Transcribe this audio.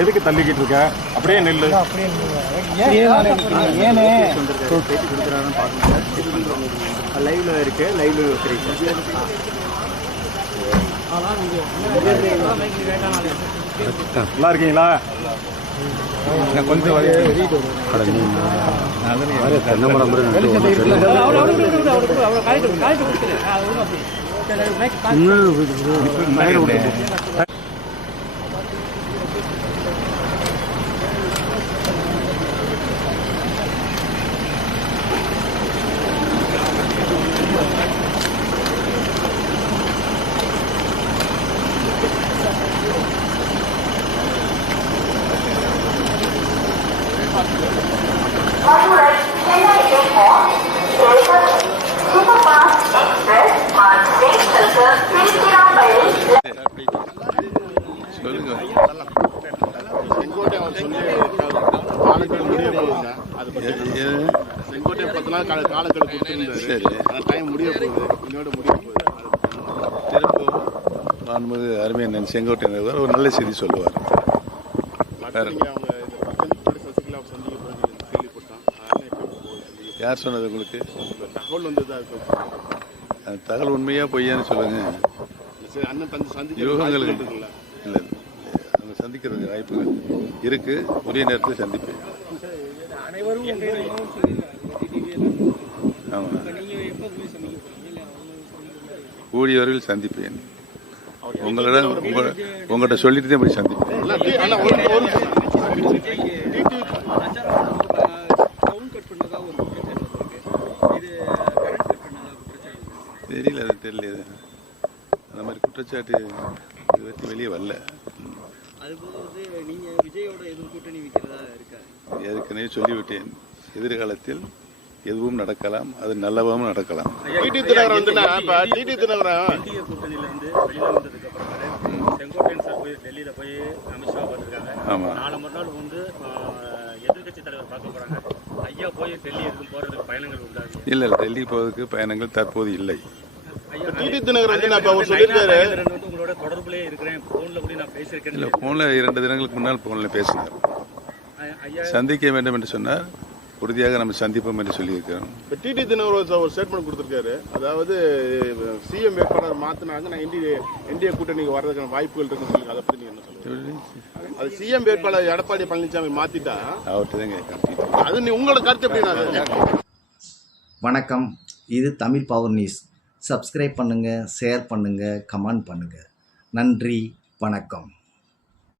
எதுக்கு தள்ளிக்கிட்டு இருக்க? அப்படியே நெல்லு. லைவ்ல இருக்கு. லைவ்ல நல்லா இருக்கீங்களா? கொஞ்சம் செங்கோட்டை 10 நாள் காலக்கெடு கொடுத்துருந்தாரு. டைம் முடிய போகுது. இன்னோட முடிய போகுது. திரும்ப அருமையான செங்கோட்டையர் ஒரு நல்ல செய்தி சொல்லுவார். யார் சொன்னது உங்களுக்கு? தகவல் வந்ததா இருக்கும். தகவல் உண்மையா பொய்யான்னு சொல்லுங்க. யூகங்களுக்கு இல்லை, அவங்க சந்திக்கிறதுக்கு வாய்ப்புகள் இருக்கு. உரிய நேரத்தில் சந்திப்பேன். ஆமாம், கூடிய வரையில் சந்திப்பேன். உங்கள்கிட்ட சொல்லிட்டு தான் போய் சந்திப்பேன். தெரியல, அது தெரியல. அந்த மாதிரி குற்றச்சாட்டு இது வரைக்கும் வெளியே வரல. ஏற்கனவே சொல்லிவிட்டேன், எதிர்காலத்தில் எதுவும் நடக்கலாம், அது நல்லவும் நடக்கலாம். இல்லை, டெல்லி போவதற்கு பயணங்கள் தற்போது இல்லை. போன்ல 2 தினங்களுக்கு முன்னால் போன்ல பேசினார். சந்திக்க வேண்டும் என்று சொன்னார். உறுதியாக நம்ம சந்திப்போம் என்று சொல்லியிருக்கிறோம். இப்போ டிடி தினகரன் ஒரு ஸ்டேட்மெண்ட் கொடுத்துருக்காரு. அதாவது சிஎம் வேட்பாளர் மாற்றினாங்க, நான் என்டிஏ கூட்டணிக்கு வர்றதுக்கான வாய்ப்புகள் இருக்குன்னு சொல்லி, அதை பற்றி நீங்கள் என்ன சொல்லுங்கள்? அது சிஎம் வேட்பாளர் எடப்பாடி பழனிசாமி மாற்றிட்டா அவர்கிட்ட தான் கேட்கணும். அது உங்களோட கருத்து எப்படின்னா? வணக்கம், இது தமிழ் பவர் நியூஸ். சப்ஸ்கிரைப் பண்ணுங்கள், ஷேர் பண்ணுங்கள், கமெண்ட் பண்ணுங்கள். நன்றி, வணக்கம்.